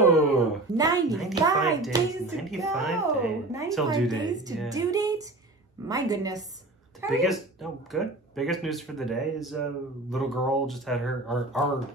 Whoa! 95 days to 95 go. days. 95 due days date, to yeah. due date. My goodness. Biggest news for the day is a little girl just had our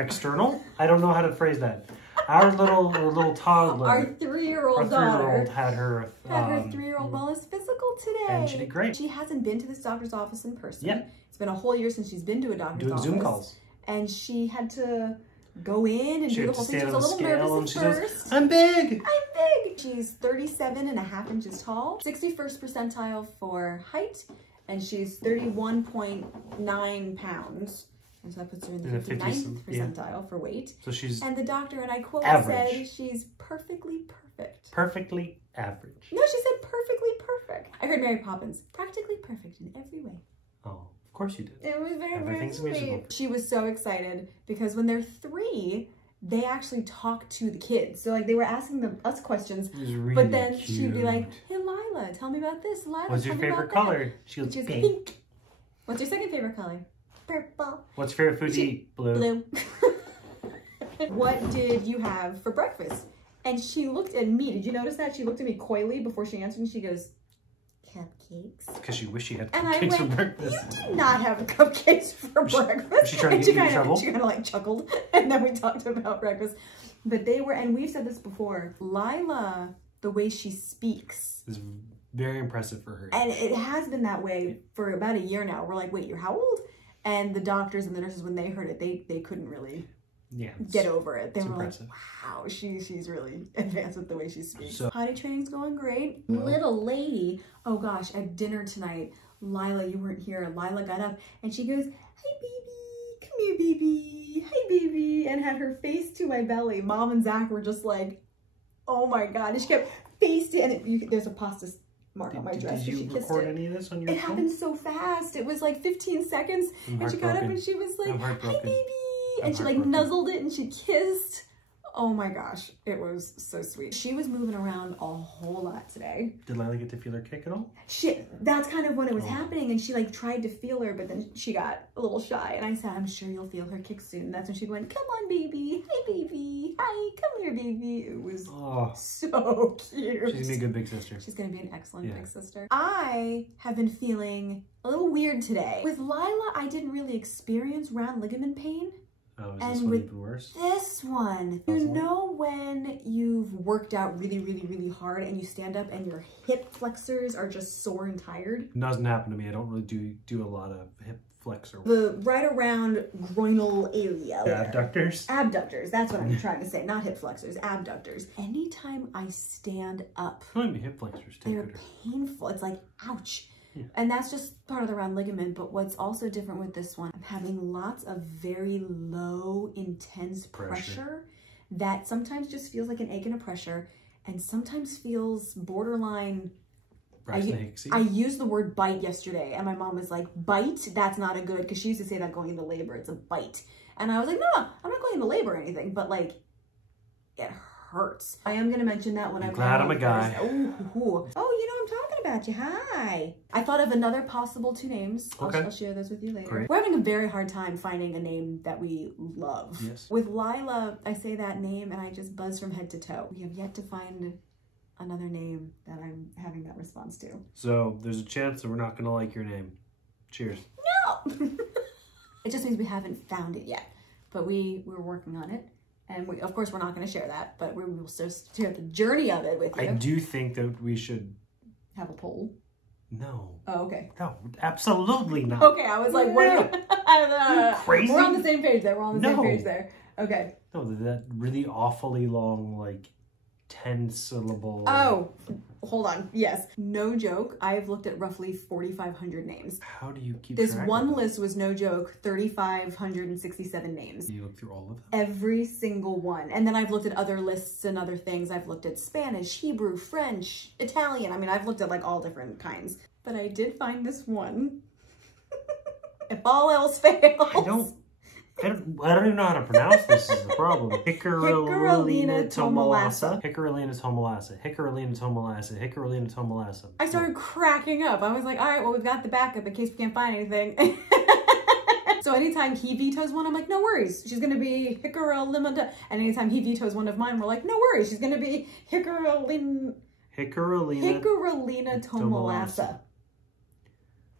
external. I don't know how to phrase that. Our little toddler. Our 3-year-old daughter had her 3-year-old wellness physical today. And she did great. She hasn't been to this doctor's office in person. Yeah. It's been a whole year since she's been to a doctor's office. Doing Zoom calls. And she had to go in and do the whole thing. She was a little nervous at first. I'm big. I'm big. She's 37.5 inches tall, 61st percentile for height, and she's 31.9 pounds. And so that puts her in the 59th percentile for weight. So she's and the doctor, and I quote, average. said she's perfectly perfect. Perfectly average. No, she said perfectly perfect. I heard Mary Poppins, practically perfect in every way. Oh, of course you did. It was Everything's very musical. sweet. She was so excited because when they're 3, they actually talk to the kids. So like they were asking us questions, Really but then cute. she'd be like, "Hey Lila, tell me about this. Lila, what's your tell me favorite about color?" that." She goes, Which is pink. What's your second favorite color? Purple. What's your favorite food to eat? Blue. Blue. What did you have for breakfast? And she looked at me. Did you notice that? She looked at me coyly before she answered, and she goes, "Cupcakes." Because she wished she had And I cupcakes for went, breakfast. "You did not have cupcakes for breakfast." Was she trying to get you in trouble? She kind of like chuckled, and then we talked about breakfast. But they were, and we've said this before, Lila, the way she speaks is very impressive for her. And it has been that way for about a year now. We're like, wait, you're how old? And the doctors and the nurses, when they heard it, they couldn't really get over it. They were impressive. like, wow, she's really advanced with the way she speaks. So, potty training's going great. Well, little lady, oh gosh, at dinner tonight, Lila, you weren't here. Lila got up and she goes, "Hi, baby, come here, baby. Hi, baby," and had her face to my belly. Mom and Zach were just like, oh my God. And she kept facing it. And there's a pasta mark on my dress. Did you record any of this on your phone? It happened so fast. It was like 15 seconds. And she got up and she was like, "Hi, baby." And she like nuzzled it and she kissed. Oh my gosh, it was so sweet. She was moving around a whole lot today. Did Lila get to feel her kick at all? That's kind of when it was happening, and she like tried to feel her, but then she got a little shy. And I said, "I'm sure you'll feel her kick soon." And that's when she went, "Come on, baby. Hi, baby. Hi, come here, baby." It was so cute. She's gonna be a good big sister. She's gonna be an excellent big sister. I have been feeling a little weird today. With Lila, I didn't really experience round ligament pain. Oh, is this one even worse? This one, you know when you've worked out really, really, really hard and you stand up and your hip flexors are just sore and tired? It doesn't happen to me. I don't really do a lot of hip flexor work. The right around groinal area. Abductors? Abductors, that's what I'm trying to say. Not hip flexors, abductors. Anytime I stand up, hip flexors too. They're painful. It's like, ouch. Yeah. And that's just part of the round ligament, but what's also different with this one, I'm having lots of very low, intense pressure that sometimes just feels like an ache and a pressure, and sometimes feels borderline. I used the word bite yesterday, and my mom was like, "Bite? That's not a good," because she used to say that going into labor, it's a bite. And I was like, no, I'm not going into labor or anything, but like, it hurts. I am going to mention that when I'm glad I'm a guy. Oh, you know I'm talking about you. Hi. I thought of another possible 2 names. I'll share those with you later. Great. We're having a very hard time finding a name that we love. Yes. With Lila, I say that name and I just buzz from head to toe. We have yet to find another name that I'm having that response to. So there's a chance that we're not going to like your name. Cheers. No! It just means we haven't found it yet, but we're working on it. And of course, we're not going to share that, but we will still share the journey of it with you. I do think that we should have a poll. No. Oh, okay. No, absolutely not. Okay, I was like, what? Are you crazy? We're on the same page there. We're on the same page there. Okay. No, that really awfully long, like 10-syllable. Oh, hold on. Yes. No joke. I've looked at roughly 4,500 names. How do you keep this track one of list was no joke, 3,567 names. You look through all of them? Every single one. And then I've looked at other lists and other things. I've looked at Spanish, Hebrew, French, Italian. I mean, I've looked at like all different kinds. But I did find this one. If all else fails. I don't even know how to pronounce this is the problem. Hicarolina tomolassa. Hicarolina tomolassa. Hicarolina tomolassa. Hicarolina tomolassa. I started cracking up. I was like, all right, well, we've got the backup in case we can't find anything. So anytime he vetoes one, I'm like, no worries. She's going to be Hickarolina. And anytime he vetoes one of mine, we're like, no worries. She's going to be Hickarolina Tomolasa.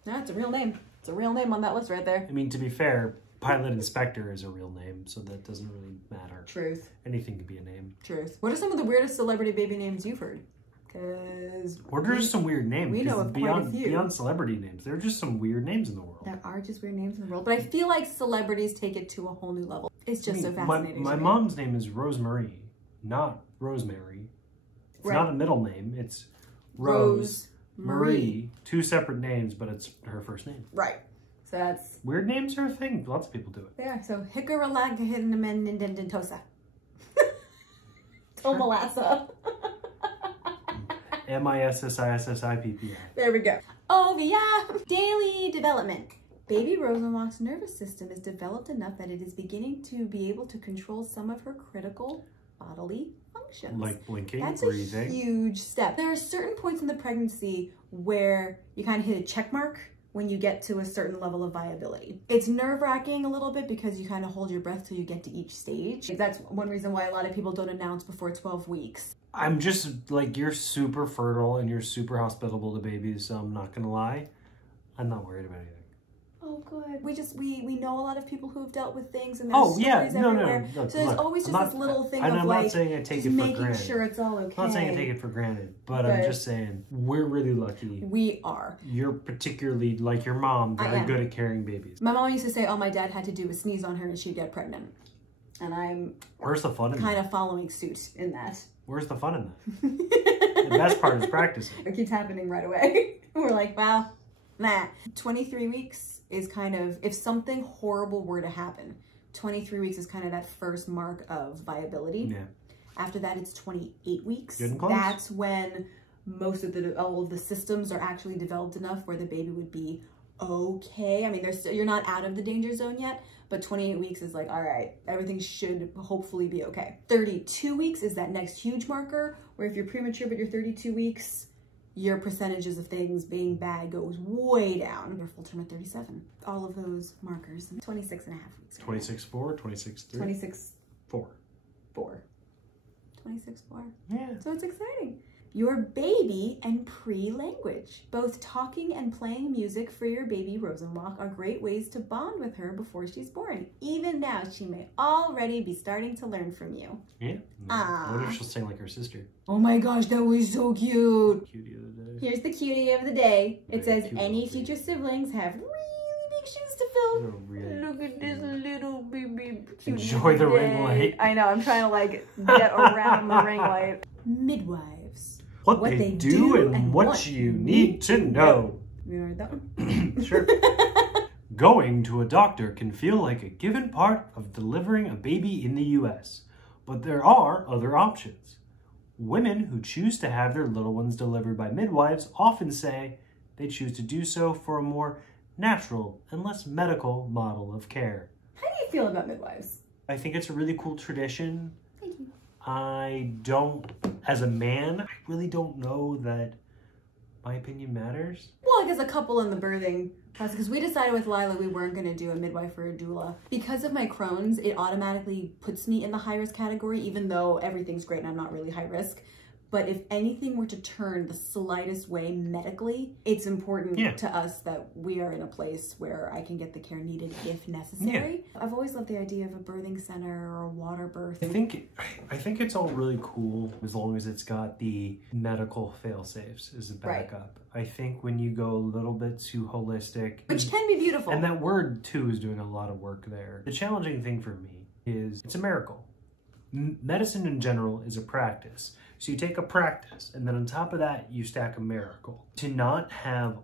No, it's a real name. It's a real name on that list right there. I mean, to be fair, Pilot Inspector is a real name, so that doesn't really matter. Truth. Anything could be a name. Truth. What are some of the weirdest celebrity baby names you've heard? Because what are just some weird names? We know of quite a few. Beyond celebrity names, there are just some weird names in the world. There are just weird names in the world, but I feel like celebrities take it to a whole new level. It's just so fascinating. My mom's name is Rosemary, not Rosemary. It's not a middle name. It's Rose Marie. Two separate names, but it's her first name. Right. So that's... Weird names are a thing. Lots of people do it. They are. So Hickarolagahidinamendendentosa. Tomolasa. MISSISSIPPI. There we go. Oh, yeah. Daily development. Baby Rosenbach's nervous system is developed enough that it is beginning to be able to control some of her critical bodily functions. Like blinking, That's breathing. That's a huge step. There are certain points in the pregnancy where you kind of hit a check mark when you get to a certain level of viability. It's nerve-wracking a little bit because you kind of hold your breath till you get to each stage. That's one reason why a lot of people don't announce before 12 weeks. I'm just like, you're super fertile and you're super hospitable to babies, so I'm not gonna lie. I'm not worried about anything. Oh, good. We know a lot of people who've dealt with things, and there's stories everywhere. No. So there's always just this little thing of I'm like, not saying I take it for making granted. sure it's all okay. I'm not saying I take it for granted, but I'm just saying we're really lucky. We are. You're particularly, like your mom, very good at carrying babies. My mom used to say all my dad had to do was sneeze on her and she'd get pregnant. And I'm Where's the fun in kind that? of following suit in that. Where's the fun in that? The best part is practicing. It keeps happening right away. We're like, wow, nah. 23 weeks is kind of, if something horrible were to happen, 23 weeks is kind of that first mark of viability. Yeah. After that, it's 28 weeks. Good and close. That's when most of all of the systems are actually developed enough where the baby would be okay. I mean, you're not out of the danger zone yet, but 28 weeks is like, all right, everything should hopefully be okay. 32 weeks is that next huge marker where if you're premature but you're 32 weeks, your percentages of things being bad goes way down. You're full term at 37. All of those markers. 26 and a half weeks. 26.4, 26.3. 26.4. 4. 26.4. Yeah. So it's exciting. Your baby and pre-language. Both talking and playing music for your baby Rosenbach are great ways to bond with her before she's born. Even now, she may already be starting to learn from you. Yeah. What if she'll sing like her sister? Oh my gosh, that was so cute. Cutie of the day. Here's the cutie of the day. It Very says, cute any little future siblings have really big shoes to fill. Look at this little baby cutie. Enjoy the ring light. I know, I'm trying to like get around the ring light. Midwives. What they do and what you need to know. You heard that one? Sure. Going to a doctor can feel like a given part of delivering a baby in the US, but there are other options. Women who choose to have their little ones delivered by midwives often say they choose to do so for a more natural and less medical model of care. How do you feel about midwives? I think it's a really cool tradition. Thank you. I don't, as a man, I really don't know that my opinion matters. Well, I guess a couple in the birthing process, because we decided with Lila we weren't going to do a midwife or a doula. Because of my Crohn's, it automatically puts me in the high risk category, even though everything's great and I'm not really high risk. But if anything were to turn the slightest way medically, it's important to us that we are in a place where I can get the care needed if necessary. Yeah. I've always loved the idea of a birthing center or a water birth. I think it's all really cool as long as it's got the medical fail-safes as a backup. Right. I think when you go a little bit too holistic, which can be beautiful, and that word too is doing a lot of work there. The challenging thing for me is it's a miracle. Medicine in general is a practice. So you take a practice, and then on top of that, you stack a miracle. To not have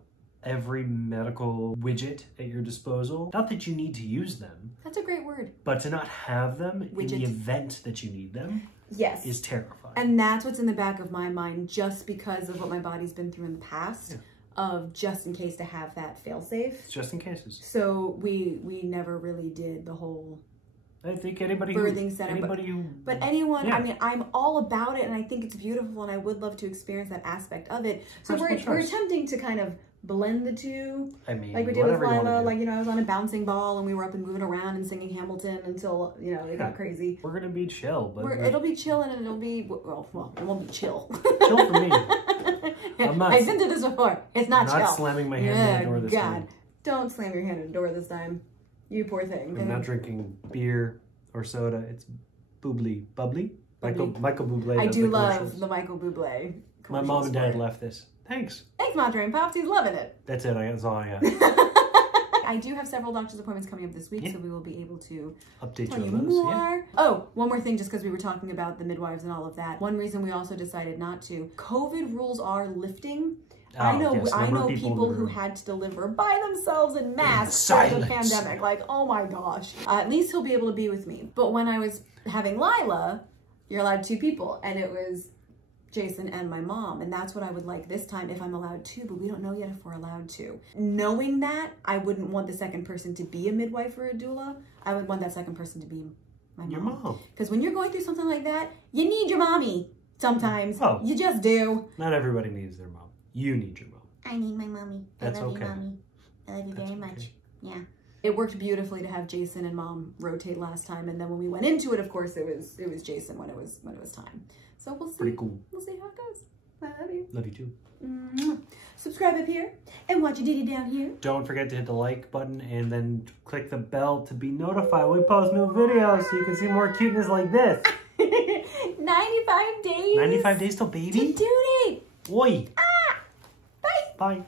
every medical widget at your disposal, not that you need to use them. That's a great word. But to not have them in the event that you need them is terrifying. And that's what's in the back of my mind, just because of what my body's been through in the past, of just in case to have that fail-safe. Just in cases. So we never really did the whole... I think anybody birthing center, but anyone, yeah. I mean, I'm all about it, and I think it's beautiful, and I would love to experience that aspect of it. So we're attempting to kind of blend the two. I mean, like we did with whatever you wanna Lila. do. Like, you know, I was on a bouncing ball and we were up and moving around and singing Hamilton until, you know, it got crazy. We're gonna be chill, but It'll be chill and it'll be, well, it won't be chill. chill for me. I've been to this before. It's not chill. Not slamming my hand in the door this time. Don't slam your hand in the door this time. You poor thing. I'm not drinking beer or soda. It's bubbly. Michael Bublé. I does do the love commercials. the Michael Bublé. My mom and dad left. left this. Thanks. Thanks, Madre and Pops. He's loving it. That's it. That's all I got. I do have several doctor's appointments coming up this week, so we will be able to Update tell you you on those. more. Yeah. Oh, one more thing, just because we were talking about the midwives and all of that. One reason we also decided not to. COVID rules are lifting. I know people who had to deliver by themselves in masks during the pandemic. Like, oh my gosh. At least he'll be able to be with me. But when I was having Lila, you're allowed 2 people, and it was Jason and my mom, and that's what I would like this time if I'm allowed to, but we don't know yet if we're allowed to. Knowing that, I wouldn't want the second person to be a midwife or a doula. I would want that second person to be my mom. Your mom. Because when you're going through something like that, you need your mommy sometimes. Oh. You just do. Not everybody needs their mom. You need your mom. I need my mommy. That's I love okay. you, mommy. I love you That's very okay. much. Yeah. It worked beautifully to have Jason and mom rotate last time, and then when we went into it, of course, it was Jason when it was time. So we'll see. Pretty cool. We'll see how it goes. I love you. Love you too. Subscribe up here and watch a ditty down here. Don't forget to hit the like button and then click the bell to be notified when we post new videos so you can see more cuteness like this. 95 days. 95 days till baby? To due date. Oi. Bye. Bye.